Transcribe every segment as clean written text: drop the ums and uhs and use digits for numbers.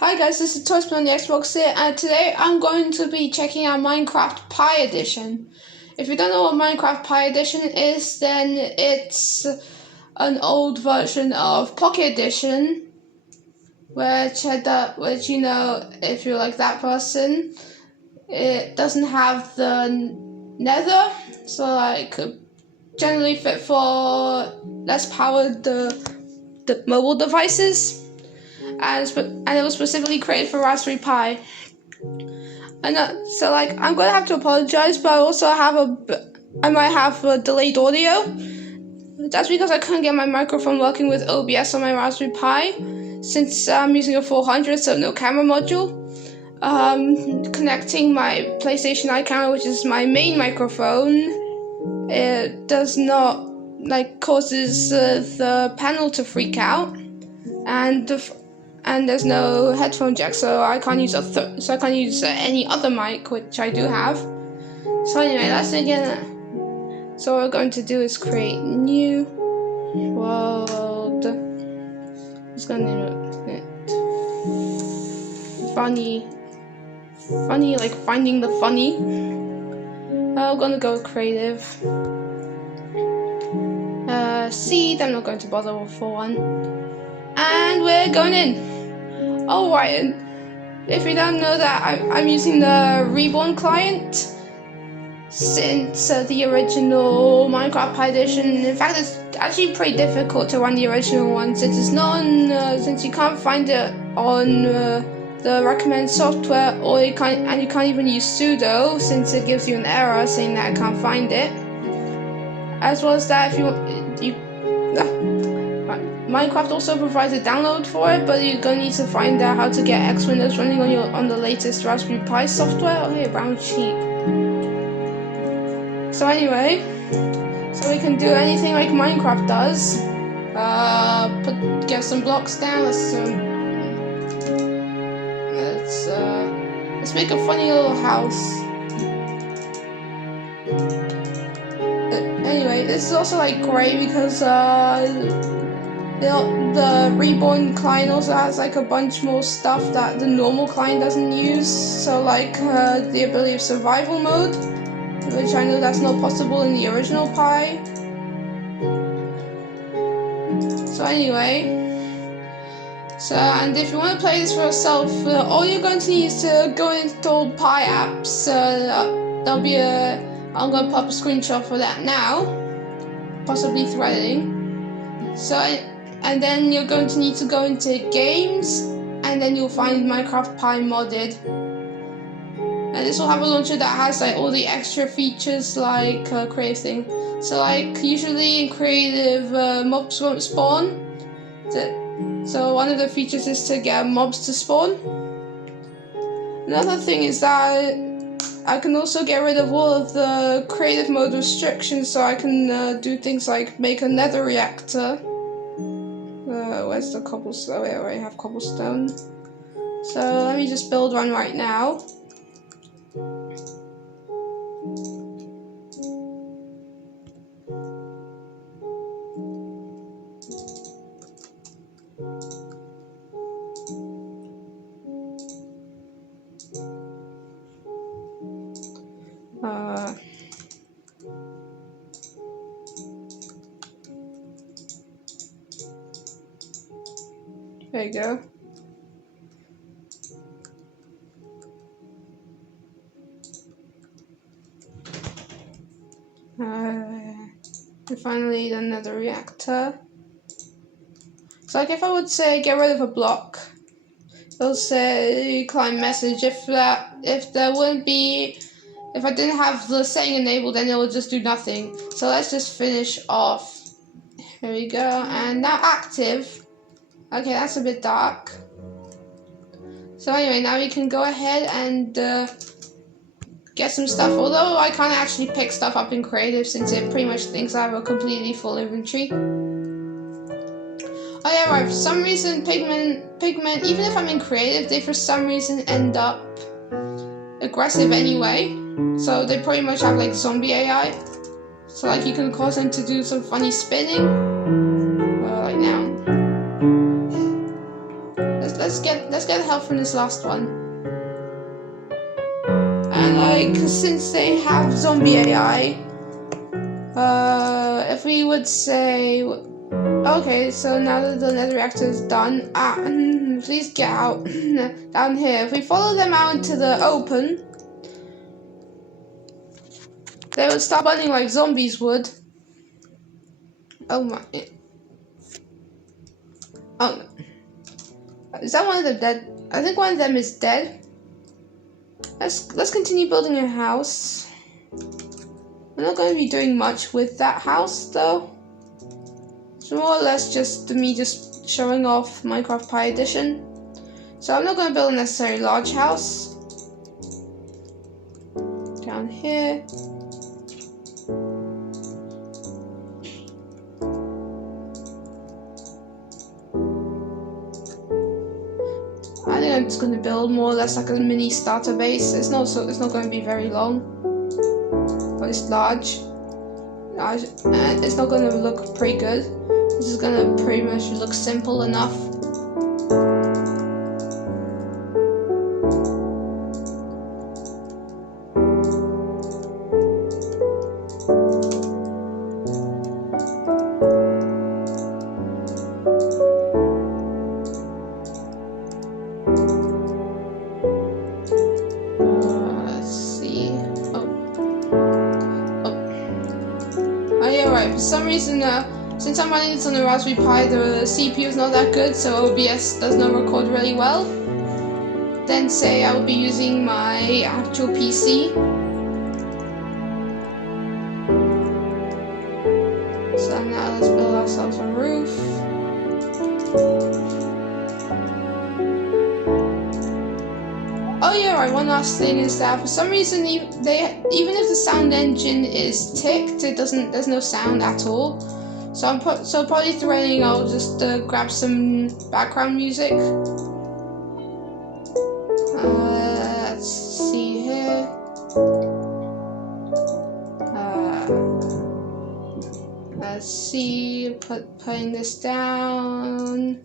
Hi guys, this is Toastman on the Xbox here, and today I'm going to be checking out Minecraft Pi Edition. If you don't know what Minecraft Pi Edition is, then it's an old version of Pocket Edition, which you know, if you're like that person, it doesn't have the nether, so like generally fit for less powered the mobile devices. And it was specifically created for Raspberry Pi. And so like I'm gonna have to apologize, but I might have a delayed audio. That's because I couldn't get my microphone working with OBS on my Raspberry Pi, since I'm using a 400, so no camera module. Connecting my PlayStation Eye camera, which is my main microphone, it does not causes the panel to freak out, and there's no headphone jack, so I can't use any other mic, which I do have. So anyway, let's begin. So what we're going to do is create new world. I'm just gonna name it funny, like finding the funny. I'm gonna go creative. Seed. I'm not going to bother with for one. And we're going in. Alright, and if you don't know that, I'm using the Reborn client since the original Minecraft Pi Edition. In fact, it's actually pretty difficult to run the original one since it's not since you can't find it on the recommended software, or you can't even use sudo since it gives you an error saying that I can't find it. As well as that, Minecraft also provides a download for it, but you're gonna need to find out how to get X Windows running on the latest Raspberry Pi software. Okay, brown sheep. So anyway, so we can do anything like Minecraft does. Get some blocks down. Let's make a funny little house. Anyway, this is also like great because the Reborn client also has like a bunch more stuff that the normal client doesn't use. So like the ability of survival mode, which I know that's not possible in the original Pi. So anyway, and if you want to play this for yourself, all you're going to need is to go and install Pi apps. There'll be I'm going to pop a screenshot for that now, possibly threading. And then you're going to need to go into games, and then you'll find Minecraft Pi modded. And this will have a launcher that has like all the extra features like creative thing. So like usually in creative, mobs won't spawn. So one of the features is to get mobs to spawn. Another thing is that I can also get rid of all of the creative mode restrictions, so I can do things like make a nether reactor. Where's the cobblestone? I already have cobblestone. So let me just build one right now. There you go. And finally another reactor. So like if I would say get rid of a block, it'll say client message. If I didn't have the setting enabled, then it will just do nothing. So let's just finish off. Here we go, and now active. Okay, that's a bit dark. So anyway, now we can go ahead and get some stuff. Although I can't actually pick stuff up in creative since it pretty much thinks I have a completely full inventory. Oh yeah, right. For some reason, pigment. Even if I'm in creative, they for some reason end up aggressive anyway. So they pretty much have like zombie AI. So like you can cause them to do some funny spinning. Like now. Let's get let's get help from this last one. And like, since they have zombie AI, if we would say, okay, so now that the nether reactor is done, please get out down here. If we follow them out into the open, they would start burning like zombies would. Oh my. Oh no. Is that one of them dead? I think one of them is dead. Let's continue building a house. We're not going to be doing much with that house though. It's more or less just me just showing off Minecraft Pi Edition. So I'm not going to build a necessarily large house. Down here. I think I'm just going to build more or less like a mini starter base. It's not going to be very long, but it's large. And it's not going to look pretty good. This is going to pretty much look simple enough. For some reason, since I'm running this on the Raspberry Pi, the CPU is not that good, so OBS does not record really well. Then say I will be using my actual PC. So now let's build ourselves a roof. Oh yeah, right, one last thing is that for some reason even if the sound engine is ticked, there's no sound at all. So probably threading, I'll just grab some background music. Let's see here. Let's see, putting this down.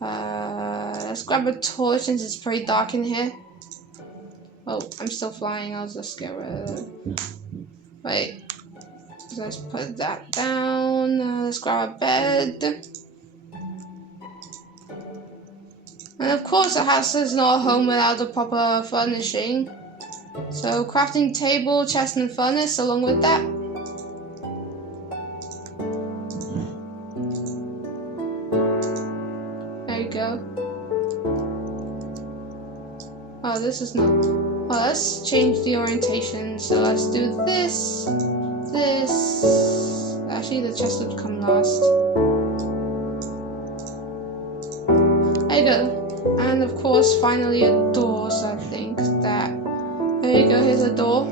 Let's grab a torch since it's pretty dark in here. Oh, I'm still flying. I'll just get rid of it. Wait. So let's put that down. Let's grab a bed. And of course, a house is not a home without a proper furnishing. So crafting table, chest, and furnace along with that. There you go. Oh, this is not. Oh, let's change the orientation. So let's do this. Actually, the chest would come last. There you go. And of course, finally a door. So I think that. There you go. Here's a door.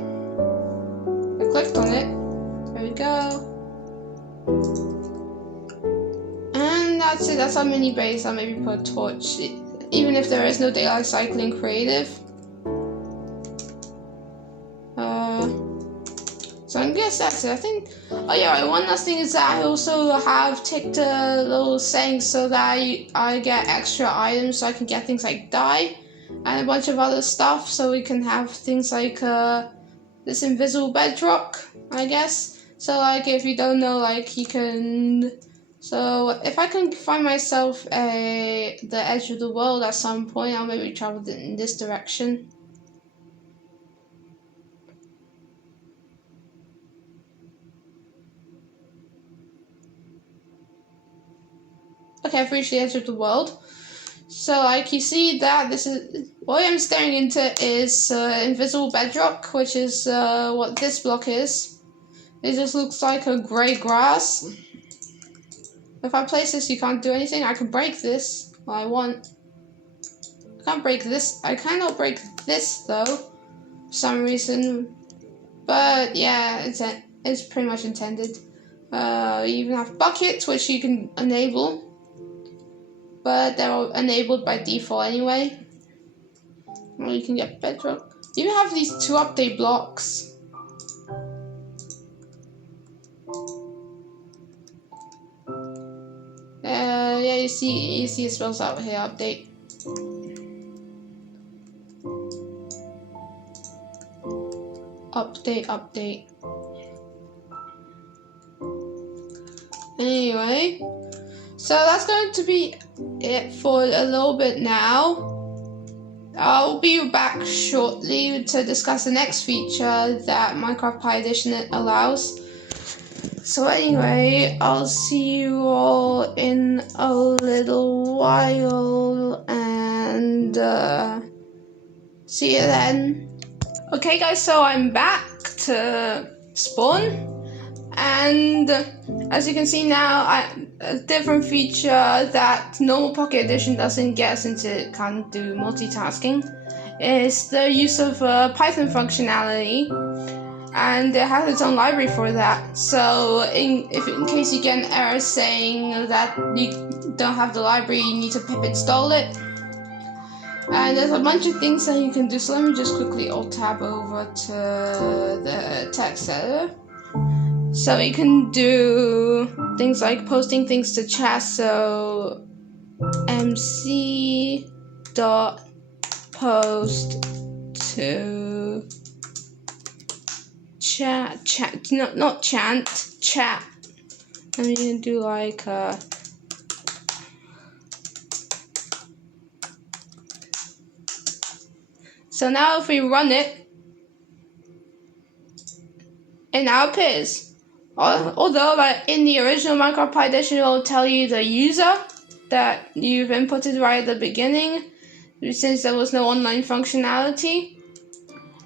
I clicked on it. There we go. And that's it. That's our mini base. I'll maybe put a torch. Even if there is no daylight cycling creative. So I guess that's it. I think. Oh yeah, right. One last thing is that I also have ticked a little saying so that I get extra items, so I can get things like dye and a bunch of other stuff. So we can have things like this invisible bedrock, I guess. So like if you don't know, like you can. So if I can find myself the edge of the world at some point, I'll maybe travel in this direction. Okay, I've reached the edge of the world. So like you see that this is what I'm staring into is invisible bedrock, which is what this block is. It just looks like a grey grass. If I place this, you can't do anything. I can break this if I want. I can't break this. I cannot break this though, for some reason. But yeah, it's pretty much intended. You even have buckets, which you can enable, but they're enabled by default anyway. Or you can get bedrock. You even have these 2 update blocks. Yeah, you see it spells out here, update. Update. Anyway, so that's going to be it for a little bit now. I'll be back shortly to discuss the next feature that Minecraft Pi Edition allows. So anyway, I'll see you all in a little while, and see you then. Okay guys, so I'm back to spawn, and as you can see now, a different feature that normal Pocket Edition doesn't get, since it can't do multitasking, is the use of Python functionality, and it has its own library for that. So in case you get an error saying that you don't have the library, you need to pip install it. And there's a bunch of things that you can do, so let me just quickly alt-tab over to the text editor. So you can do things like posting things to chat, so mc.post to chat, no, not chant, chat. And you can do like so now if we run it, it now appears. Although like in the original Minecraft Pi Edition, it will tell you the user that you've inputted right at the beginning, since there was no online functionality.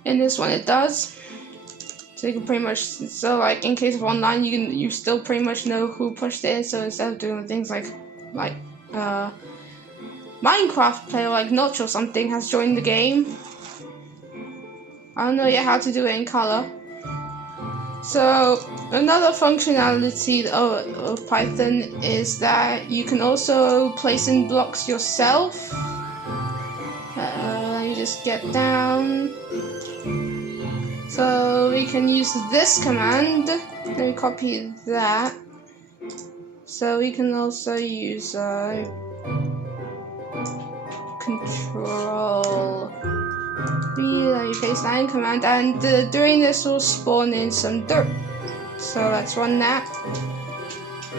In this one it does. So you can pretty much, so like in case of online, you still pretty much know who pushed it. So instead of doing things like Minecraft player like Notch or something has joined the game. I don't know yet how to do it in color. So another functionality of Python is that you can also place in blocks yourself. You just get down. So we can use this command. Let me copy that. So we can also use control V, you paste that in command, and doing this will spawn in some dirt. So let's run that.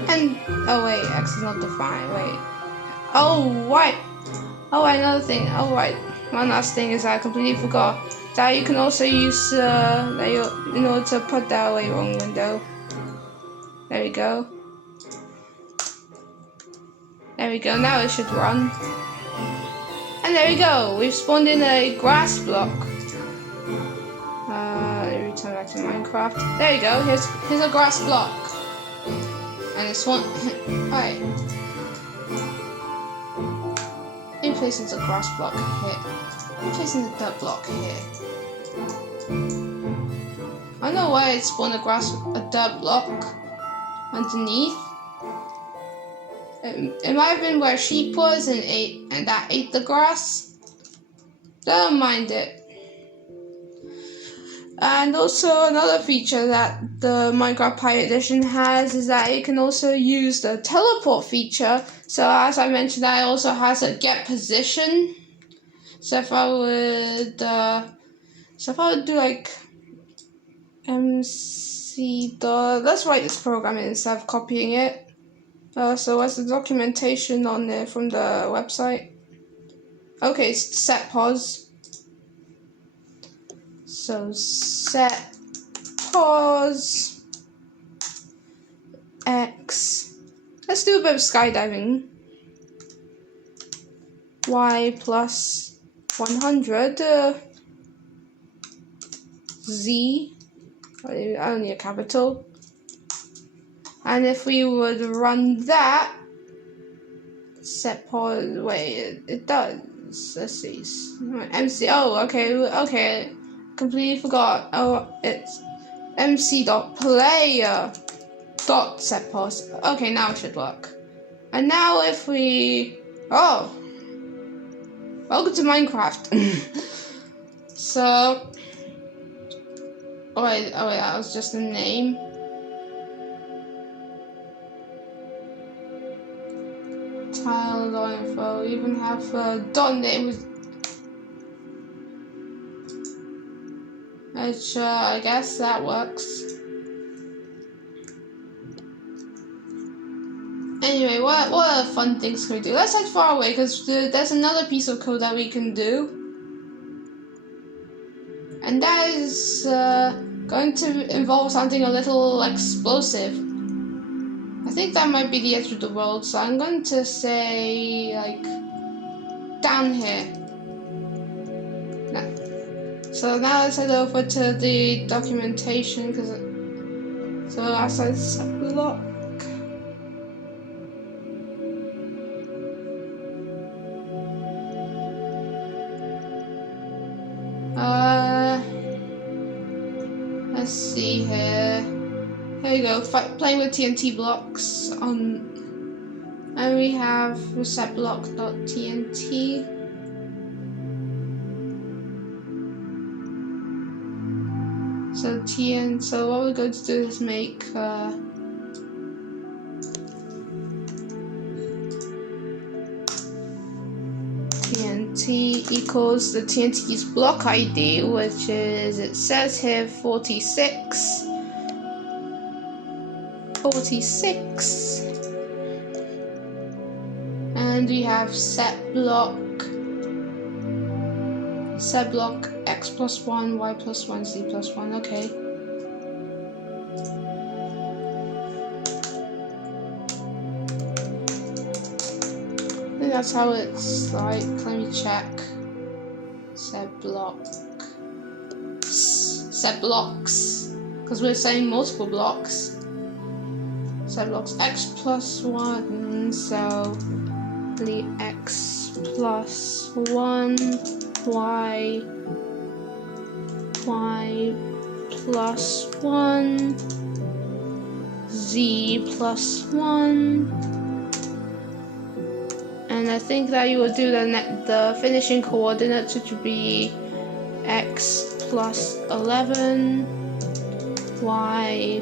And oh wait, X is not defined. Wait. Oh right. Oh wait, another thing. Oh right. One last thing is I completely forgot that you can also use in order to put that away. Wrong window. There we go. There we go. Now it should run. And there we go, we've spawned in a grass block. Let me return back to Minecraft. There you go, here's a grass block. And it's one, alright. In places a grass block here. In places a dirt block here. I don't know why it spawned a dirt block underneath. It might have been where sheep was and that ate the grass. Don't mind it. And also another feature that the Minecraft Pi Edition has is that it can also use the teleport feature. So as I mentioned, that also has a get position. So if I would do like MC. Let's write this program instead of copying it. So what's the documentation on there from the website? Okay, set pause. So set pause X. Let's do a bit of skydiving. Y plus 100. Z. I don't need a capital. And if we would run that, set pause, wait, it does. Let's see. MC, oh, okay. Completely forgot. Oh, it's mc.player.set pause. Okay, now it should work. And now if we, welcome to Minecraft. So, oh wait, that was just a name. tile dot info. We even have dot name with, which I guess that works. Anyway, what other fun things can we do? Let's head far away because there's another piece of code that we can do, and that is going to involve something a little explosive. I think that might be the edge of the world, so I'm going to say like down here. So now let's head over to the documentation because so outside block. Let's see here. Here you go. Playing with TNT blocks on, and we have reset block.tnt. So what we're going to do is make TNT equals the TNT's block ID, which is, it says here 46. And we have set block x plus 1, y plus 1, z plus 1. Okay. I think that's how it's like. Let me check. Set blocks. Because we're saying multiple blocks. Set blocks x plus 1. So the x plus 1. Y plus 1, z plus 1, and I think that you will do the finishing coordinates, which would be x plus 11, y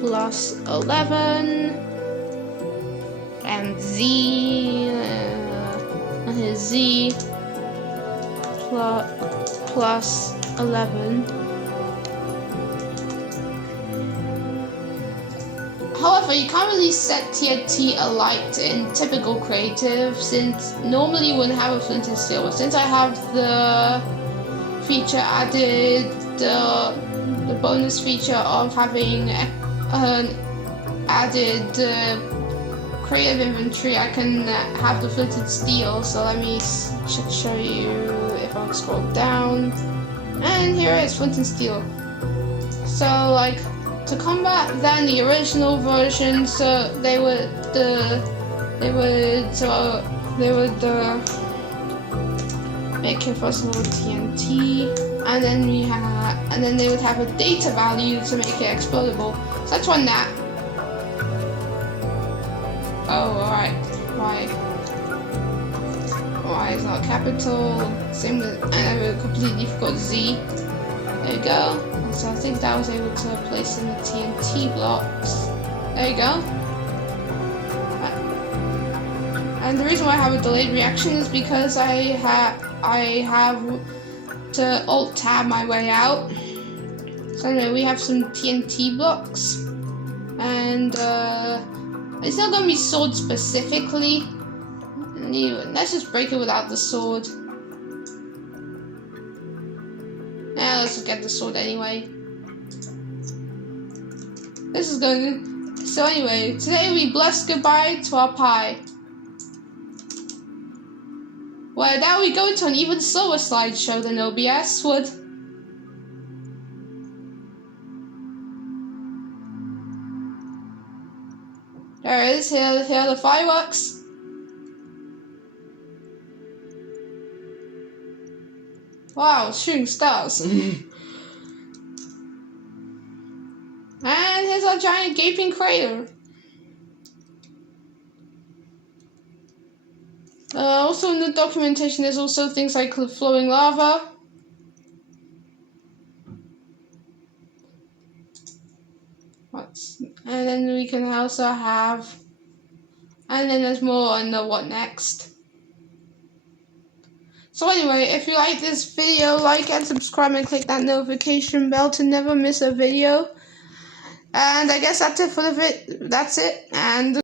plus 11, and z, and here's z plus 11. However, you can't really set TNT alight in typical creative, since normally you wouldn't have a flint and steel. But since I have the feature added, the bonus feature of having added creative inventory, I can have the flint and steel. So let me show you if I scroll down, and here it is, flint and steel. So like to combat that in the original version, so they would make it first of all TNT, and then they would have a data value to make it explodable. So let's run that. Oh, alright. Y is not capital. Same with, and I completely forgot Z. There you go. So I think that was able to place in the TNT blocks. There you go. And the reason why I have a delayed reaction is because I have to alt tab my way out. So anyway, we have some TNT blocks, and it's not going to be sword specifically. Let's just break it without the sword. Now let's just get the sword anyway. This is going to... So anyway, today we bless goodbye to our pie. Well, now we go to an even slower slideshow than OBS would. There it is, here are the fireworks. Wow, shooting stars. And here's our giant gaping crater. Also in the documentation, there's also things like flowing lava. And then we can also have and then there's more on the what next. So anyway, if you like this video, like and subscribe and click that notification bell to never miss a video. And I guess that's it for the that's it. And